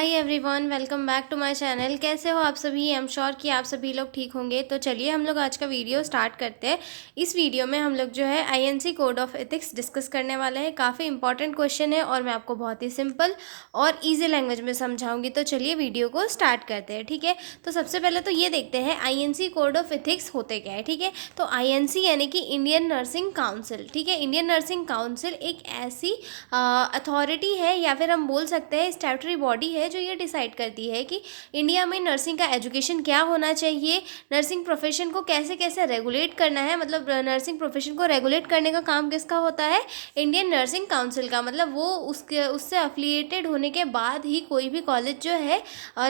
Hi everyone, welcome back to my channel. कैसे हो आप सभी? आई एम श्योर कि आप सभी लोग ठीक होंगे। तो चलिए हम लोग आज का वीडियो स्टार्ट करते हैं। इस वीडियो में हम लोग जो है INC code of ethics discuss करने वाले हैं। काफ़ी इंपॉर्टेंट क्वेश्चन है और मैं आपको बहुत ही सिंपल और इजी लैंग्वेज में समझाऊंगी। तो चलिए वीडियो को स्टार्ट करते हैं, ठीक है। तो सबसे पहले तो ये देखते हैं आईएनसी कोड ऑफ एथिक्स होते क्या है, ठीक है। तो आईएनसी यानी कि इंडियन नर्सिंग काउंसिल, ठीक है। इंडियन नर्सिंग काउंसिल एक ऐसी अथॉरिटी है या फिर हम बोल सकते हैं स्टैट्यूटरी बॉडी है जो ये डिसाइड करती है कि इंडिया में नर्सिंग का एजुकेशन क्या होना चाहिए, नर्सिंग प्रोफेशन को कैसे कैसे रेगुलेट करना है। मतलब नर्सिंग प्रोफेशन को रेगुलेट करने का काम किसका होता है? इंडियन नर्सिंग काउंसिल का। मतलब वो उसके उससे अफिलिएटेड होने के बाद ही कोई भी कॉलेज जो है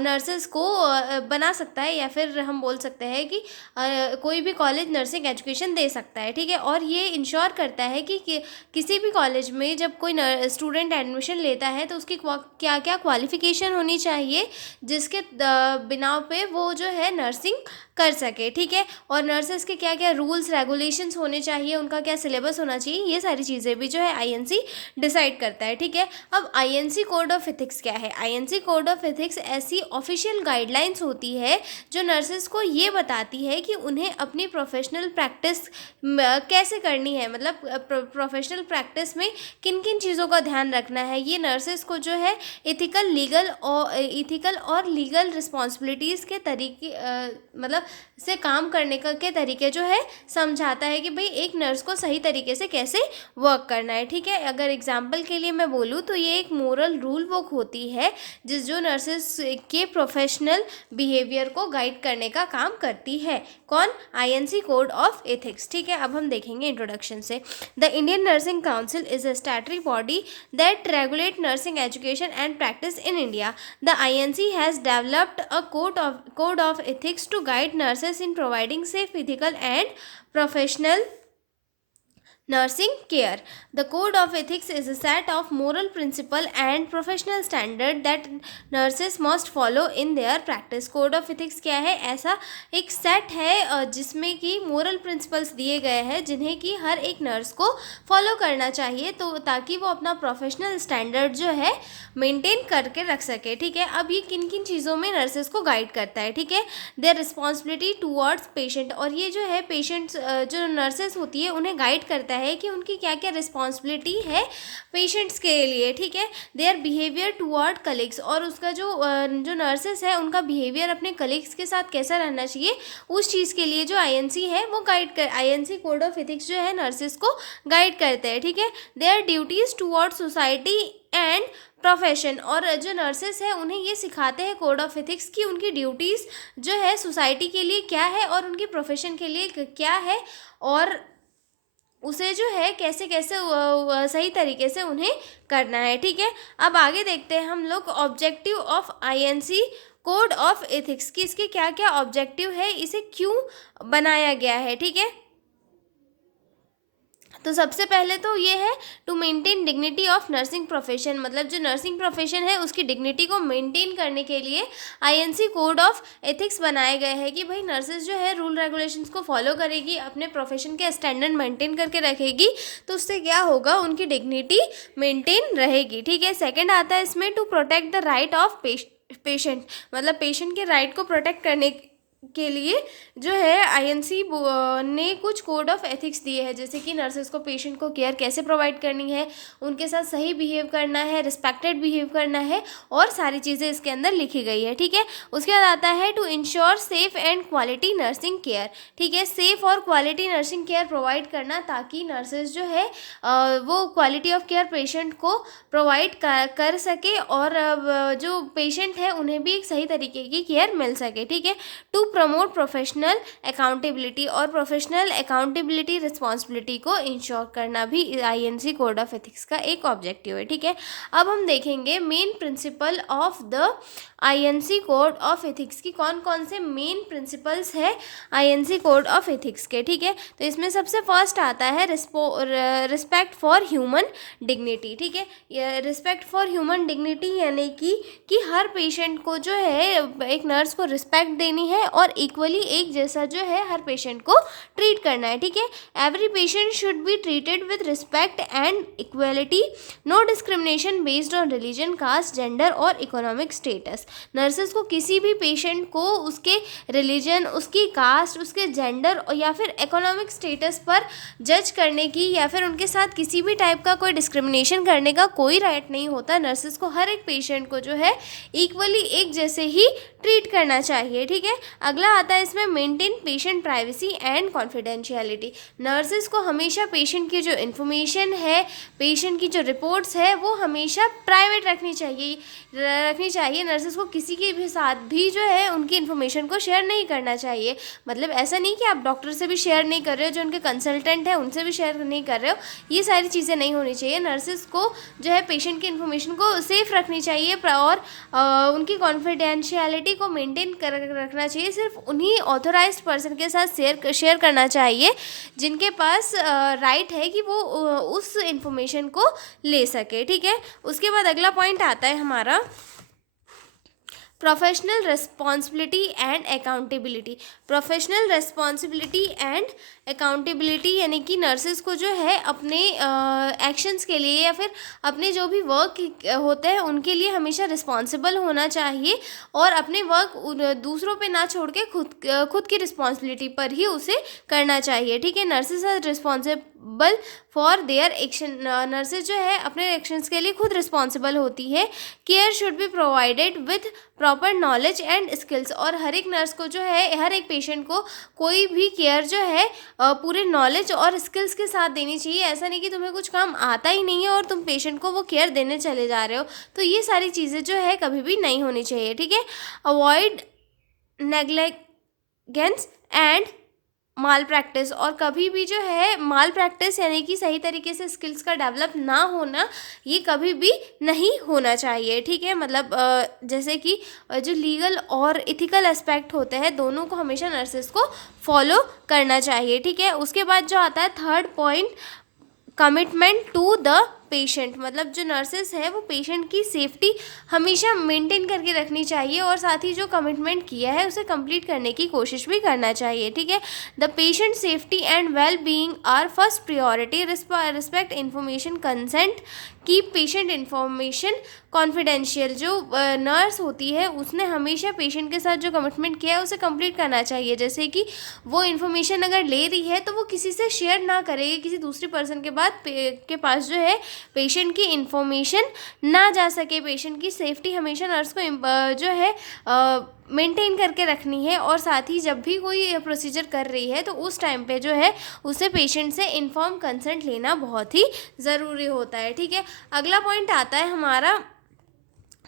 नर्सेस को बना सकता है, या फिर हम बोल सकते हैं कि कोई भी कॉलेज नर्सिंग एजुकेशन दे सकता है, ठीक है। और ये इंश्योर करता है कि किसी भी कॉलेज में जब कोई स्टूडेंट एडमिशन लेता है तो उसकी क्या क्या क्वालिफिकेशन होनी चाहिए, जिसके बिना पे वो जो है नर्सिंग कर सके, ठीक है। और नर्सेस के क्या क्या रूल्स रेगुलेशंस होने चाहिए, उनका क्या सिलेबस होना चाहिए, ये सारी चीज़ें भी जो है आईएनसी डिसाइड करता है, ठीक है। अब आईएनसी कोड ऑफ एथिक्स क्या है? आईएनसी कोड ऑफ एथिक्स ऐसी ऑफिशियल गाइडलाइंस होती है जो नर्सेस को ये बताती है कि उन्हें अपनी प्रोफेशनल प्रैक्टिस कैसे करनी है। मतलब प्रोफेशनल प्रैक्टिस में किन किन चीज़ों का ध्यान रखना है। ये नर्सेस को जो है इथिकल और लीगल रिस्पॉन्सिबिलिटीज़ के तरीके मतलब से काम करने का के तरीके जो है समझाता है कि भाई एक नर्स को सही तरीके से कैसे वर्क करना है, ठीक है। अगर एग्जाम्पल के लिए मैं बोलूँ तो ये एक मोरल रूल बुक होती है जो नर्सेस के प्रोफेशनल बिहेवियर को गाइड करने का काम करती है। कौन? आईएनसी कोड ऑफ एथिक्स, ठीक है। अब हम देखेंगे इंट्रोडक्शन से। The Indian nursing council is a statutory body that regulate nursing education and practice in India. The INC has developed a code of ethics to guide nurses in providing safe, ethical, and professional nursing care. The code of ethics is a set of moral principle and professional standard that nurses must follow in their practice. Code of ethics क्या है? ऐसा एक set है जिसमें कि moral principles दिए गए हैं जिन्हें कि हर एक नर्स को फॉलो करना चाहिए, तो ताकि वो अपना प्रोफेशनल स्टैंडर्ड जो है मेंटेन करके रख सके, ठीक है। अब ये किन किन चीज़ों में नर्सेस को गाइड करता है, ठीक है। देयर रिस्पॉन्सिबिलिटी टूवर्ड्स पेशेंट, और ये जो है पेशेंट्स जो नर्सेस होती है उन्हें गाइड करता है कि उनकी क्या क्या रिस्पॉन्सिबिलिटी है पेशेंट्स के लिए, ठीक है। देयर बिहेवियर टूवर्ड कलीग्स, और उसका जो नर्सेस है उनका बिहेवियर अपने कलीग्स के साथ कैसा रहना चाहिए, उस चीज़ के लिए जो आईएनसी है वो आईएनसी कोड ऑफ एथिक्स जो है नर्सेस को गाइड करते हैं, ठीक है। Their duties toward society and profession, और जो नर्सेस हैं उन्हें ये सिखाते हैं कोड ऑफ एथिक्स की उनकी ड्यूटीज़ जो है सोसाइटी के लिए क्या है और उनकी प्रोफेशन के लिए क्या है, और उसे जो है कैसे कैसे सही तरीके से उन्हें करना है, ठीक है। अब आगे देखते हैं हम लोग objective of INC code of ethics की, इसके क्या क्या ऑब्जेक्टिव है, इसे क्यों बनाया गया है, ठीक है। तो सबसे पहले तो ये है to maintain dignity of nursing profession. मतलब जो नर्सिंग प्रोफेशन है उसकी डिग्निटी को मेंटेन करने के लिए आईएनसी कोड ऑफ एथिक्स बनाए गए हैं कि भाई नर्सेज जो है रूल रेगुलेशंस को फॉलो करेगी, अपने प्रोफेशन के स्टैंडर्ड मेंटेन करके रखेगी, तो उससे क्या होगा, उनकी डिग्निटी मेंटेन रहेगी, ठीक है। सेकेंड आता है इसमें to protect the right of patient. मतलब पेशेंट के राइट को प्रोटेक्ट करने के लिए जो है आईएनसी ने कुछ कोड ऑफ एथिक्स दिए हैं, जैसे कि नर्सेस को पेशेंट को केयर कैसे प्रोवाइड करनी है, उनके साथ सही बिहेव करना है, रिस्पेक्टेड बिहेव करना है, और सारी चीज़ें इसके अंदर लिखी गई है, ठीक है। उसके बाद आता है to ensure safe and quality nursing care, ठीक है। सेफ और क्वालिटी नर्सिंग केयर प्रोवाइड करना, ताकि नर्सेस जो है वो क्वालिटी ऑफ केयर पेशेंट को प्रोवाइड कर सके, और जो पेशेंट है उन्हें भी एक सही तरीके की केयर मिल सके, ठीक है। टू प्रमोट प्रोफेशनल अकाउंटेबिलिटी, और प्रोफेशनल अकाउंटेबिलिटी रिस्पॉन्सिबिलिटी को इंश्योर करना भी आईएनसी कोड ऑफ एथिक्स का एक ऑब्जेक्टिव है, ठीक है। अब हम देखेंगे main principle of the INC code of ethics की कौन कौन से मेन प्रिंसिपल्स है आईएनसी कोड ऑफ एथिक्स के, ठीक है। तो इसमें सबसे फर्स्ट आता है रिस्पेक्ट फॉर ह्यूमन डिग्निटी, ठीक है। रिस्पेक्ट फॉर ह्यूमन डिग्निटी यानी कि हर पेशेंट को जो है एक नर्स को रिस्पेक्ट देनी है और इक्वली एक जैसा जो है हर पेशेंट को ट्रीट करना है, ठीक है। Every patient should be treated with respect and equality, no discrimination based on religion, caste, gender और इकोनॉमिक स्टेटस। नर्सेज को किसी भी पेशेंट को उसके रिलीजन, उसकी कास्ट, उसके जेंडर या फिर इकोनॉमिक स्टेटस पर जज करने की या फिर उनके साथ किसी भी टाइप का कोई डिस्क्रिमिनेशन करने का कोई राइट नहीं होता। नर्सेज को हर एक पेशेंट को जो है इक्वली एक जैसे ही ट्रीट करना चाहिए, ठीक है। अगला आता है इसमें maintain patient privacy and confidentiality. Nurses को हमेशा पेशेंट की जो इन्फॉर्मेशन है, पेशेंट की जो रिपोर्ट्स है वो हमेशा प्राइवेट रखनी चाहिए। नर्सेज को किसी के भी साथ भी जो है उनकी इन्फॉर्मेशन को शेयर नहीं करना चाहिए। मतलब ऐसा नहीं कि आप डॉक्टर से भी शेयर नहीं कर रहे हो, जो उनके कंसल्टेंट है उनसे भी शेयर नहीं कर रहे हो, ये सारी चीज़ें नहीं होनी चाहिए। नर्सेज को जो है पेशेंट की इन्फॉर्मेशन को सेफ रखनी चाहिए और उनकी कॉन्फिडेंशियलिटी को मेंटेन कर रखना चाहिए। सिर्फ उन्हीं ऑथोराइज्ड पर्सन के साथ शेयर करना चाहिए जिनके पास राइट है कि वो उस इंफॉर्मेशन को ले सके, ठीक है। उसके बाद अगला पॉइंट आता है हमारा professional responsibility and accountability. Professional responsibility and accountability यानी कि नर्सेज को जो है अपने एक्शंस के लिए या फिर अपने जो भी वर्क होते हैं उनके लिए हमेशा रिस्पॉन्सिबल होना चाहिए और अपने वर्क दूसरों पे ना छोड़ के खुद की रिस्पॉन्सिबिलिटी पर ही उसे करना चाहिए, ठीक है। Nurses are responsible for their action. Nurses जो है अपने एक्शंस के लिए खुद रिस्पॉन्सिबल होती है। Care should be provided with proper knowledge and skills. और हर एक नर्स को जो है हर एक पेशेंट को कोई भी केयर जो है पूरे नॉलेज और स्किल्स के साथ देनी चाहिए। ऐसा नहीं कि तुम्हें कुछ काम आता ही नहीं है और तुम पेशेंट को वो केयर देने चले जा रहे हो, तो ये सारी चीज़ें जो है कभी भी नहीं होनी चाहिए, ठीक है। Avoid negligence and mall practice. और कभी भी जो है माल प्रैक्टिस यानी कि सही तरीके से स्किल्स का डेवलप ना होना, ये कभी भी नहीं होना चाहिए, ठीक है। मतलब जैसे कि जो लीगल और इथिकल एस्पेक्ट होते हैं दोनों को हमेशा नर्सेस को फॉलो करना चाहिए, ठीक है। उसके बाद जो आता है third point, commitment to the patient. मतलब जो नर्सेस है वो पेशेंट की सेफ्टी हमेशा मेंटेन करके रखनी चाहिए और साथ ही जो कमिटमेंट किया है उसे कंप्लीट करने की कोशिश भी करना चाहिए, ठीक है। The patient safety and well being are first priority, respect information, consent, keep patient information confidential. जो नर्स होती है उसने हमेशा पेशेंट के साथ जो कमिटमेंट किया है उसे कंप्लीट करना चाहिए। जैसे कि वो इन्फॉर्मेशन अगर ले रही है तो वो किसी से शेयर ना करेगी, किसी दूसरी पर्सन के पास जो है पेशेंट की इंफॉर्मेशन ना जा सके। पेशेंट की सेफ्टी हमेशा नर्स को जो है मेंटेन करके रखनी है और साथ ही जब भी कोई प्रोसीजर कर रही है तो उस टाइम पे जो है उसे पेशेंट से इन्फॉर्म कंसेंट लेना बहुत ही ज़रूरी होता है, ठीक है। अगला पॉइंट आता है हमारा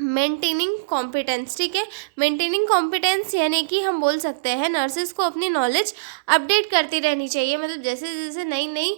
मेंटेनिंग कॉम्पिटेंस, ठीक है। मेंटेनिंग कॉम्पिटेंस यानी कि हम बोल सकते हैं नर्सेज को अपनी नॉलेज अपडेट करती रहनी चाहिए। मतलब जैसे जैसे नई नई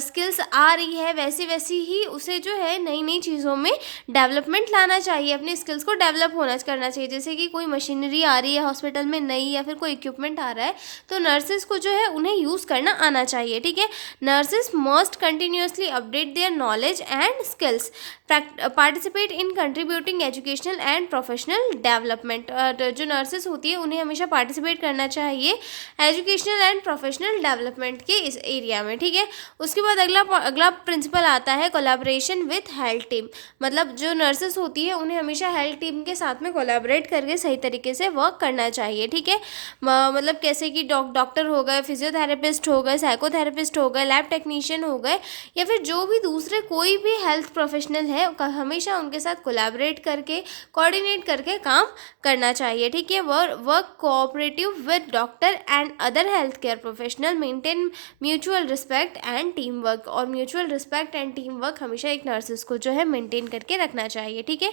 स्किल्स आ रही है वैसी वैसी ही उसे जो है नई नई चीज़ों में डेवलपमेंट लाना चाहिए, अपनी स्किल्स को डेवलप करना चाहिए। जैसे कि कोई मशीनरी आ रही है हॉस्पिटल में नई या फिर कोई इक्विपमेंट आ रहा है तो नर्सेज को जो है उन्हें यूज़ करना आना चाहिए, ठीक है। Nurses must continuously update their knowledge and skills, participate in contributing educational and professional development. जो नर्सेस होती है उन्हें हमेशा पार्टिसिपेट करना चाहिए एजुकेशनल एंड प्रोफेशनल डेवलपमेंट के इस एरिया में, ठीक है। उसके बाद अगला प्रिंसिपल आता है कोलैबोरेशन विथ हेल्थ टीम। मतलब जो नर्सेस होती है उन्हें हमेशा हेल्थ टीम के साथ में कोलैबोरेट करके सही तरीके से वर्क करना चाहिए, ठीक है। मतलब कैसे कि डॉक्टर हो गए, फिजियोथेरेपिस्ट हो गए, साइकोथेरेपिस्ट हो गए, लैब टेक्नीशियन हो गए या फिर जो भी दूसरे कोई भी हेल्थ प्रोफेशनल है हमेशा उनके साथ कोलैबोरेट करके कोऑर्डिनेट करके काम करना चाहिए, ठीक है। Work cooperative with doctor and other health care professional, maintain mutual respect and team work. और mutual respect and team work हमेशा एक नर्सेस को जो है मेंटेन करके रखना चाहिए, ठीक है।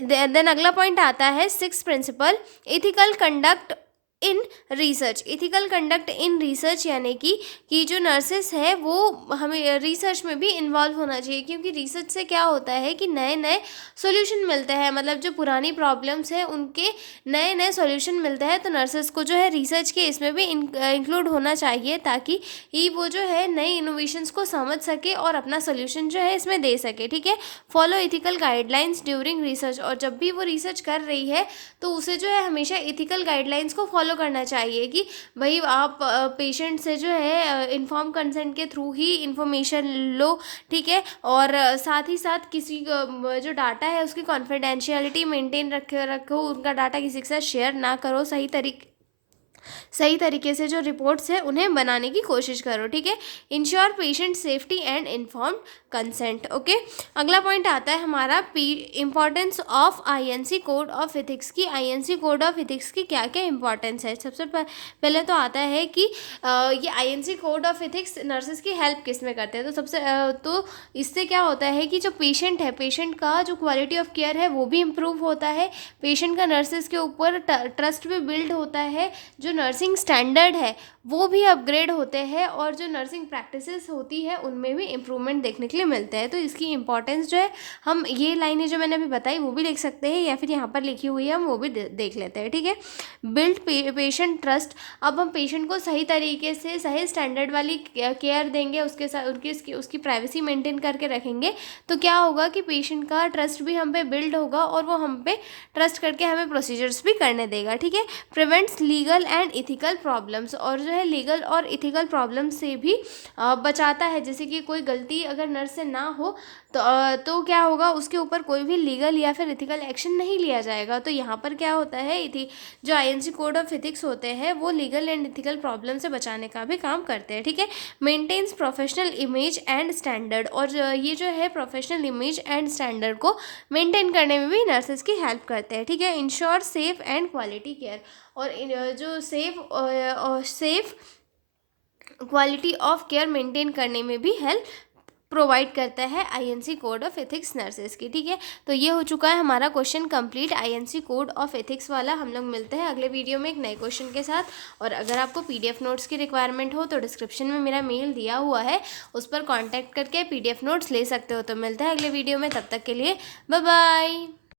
देन अगला पॉइंट आता है six principle, ethical conduct in research. Ethical conduct in research यानी कि जो नर्सेस है वो हमें रिसर्च में भी इन्वॉल्व होना चाहिए, क्योंकि रिसर्च से क्या होता है कि नए नए सॉल्यूशन मिलते हैं। मतलब जो पुरानी प्रॉब्लम्स हैं उनके नए नए सॉल्यूशन मिलते हैं, तो नर्सेस को जो है रिसर्च के इसमें भी इंक्लूड होना चाहिए ताकि वो जो है नई इनोवेशंस को समझ सके और अपना सोल्यूशन जो है इसमें दे सके, ठीक है। Follow ethical guidelines during research. और जब भी वो रिसर्च कर रही है तो उसे जो है हमेशा इथिकल गाइडलाइंस को फॉलो फॉलो करना चाहिए कि भाई आप पेशेंट से जो है इन्फॉर्म कंसेंट के थ्रू ही इंफॉर्मेशन लो, ठीक है। और साथ ही साथ किसी जो डाटा है उसकी कॉन्फिडेंशियलिटी मेंटेन रखो, उनका डाटा किसी के साथ शेयर ना करो, सही तरीके से जो रिपोर्ट्स है उन्हें बनाने की कोशिश करो, ठीक है। Ensure patient safety and informed consent. Okay, अगला पॉइंट आता है हमारा importance of INC code of ethics की। आईएनसी कोड ऑफ एथिक्स की क्या क्या इंपॉर्टेंस है। सबसे पहले तो आता है कि ये INC code of ethics nurses की हेल्प किस में करते हैं। तो इससे क्या होता है कि जो पेशेंट है, पेशेंट का जो क्वालिटी ऑफ केयर है वो भी इम्प्रूव होता है, पेशेंट का नर्सेज के ऊपर ट्रस्ट भी बिल्ड होता है, जो नर्सिंग स्टैंडर्ड है वो भी अपग्रेड होते हैं, और जो नर्सिंग प्रैक्टिसेस होती है उनमें भी इम्प्रूवमेंट देखने के लिए मिलते हैं। तो इसकी इंपॉर्टेंस जो है, हम ये लाइनें जो मैंने अभी बताई वो भी लिख सकते हैं, या फिर यहाँ पर लिखी हुई है हम वो भी देख लेते हैं, ठीक है। Build patient trust. अब हम पेशेंट को सही तरीके से सही स्टैंडर्ड वाली केयर देंगे, उसके साथ उसकी प्राइवेसी मेंटेन करके रखेंगे, तो क्या होगा कि पेशेंट का ट्रस्ट भी हम पे बिल्ड होगा और वो हम पे ट्रस्ट करके हमें प्रोसीजर्स भी करने देगा, ठीक है। Prevents legal and ethical problems, और जो है लीगल और इथिकल प्रॉब्लम से भी बचाता है। जैसे कि कोई गलती अगर नर्स से ना हो तो क्या होगा, उसके ऊपर कोई भी लीगल या फिर इथिकल एक्शन नहीं लिया जाएगा। तो यहाँ पर क्या होता है, जो आईएनसी कोड ऑफ एथिक्स होते हैं वो लीगल एंड इथिकल प्रॉब्लम से बचाने का भी काम करते हैं, ठीक है। Maintains professional image and standard, और ये जो है प्रोफेशनल इमेज एंड स्टैंडर्ड को मेंटेन करने में भी नर्सेज की हेल्प करते हैं, ठीक है। Ensure safe and quality care, और जो safe quality of care maintain करने में भी हेल्प प्रोवाइड करता है INC code of ethics nurses की, ठीक है। तो ये हो चुका है हमारा question complete INC code of ethics वाला। हम लोग मिलते हैं अगले वीडियो में एक नए क्वेश्चन के साथ, और अगर आपको पीडीएफ नोट्स की रिक्वायरमेंट हो तो डिस्क्रिप्शन में मेरा मेल दिया हुआ है, उस पर कॉन्टैक्ट करके पीडीएफ नोट्स ले सकते हो। तो मिलते हैं अगले वीडियो में, तब तक के लिए बाय बाय।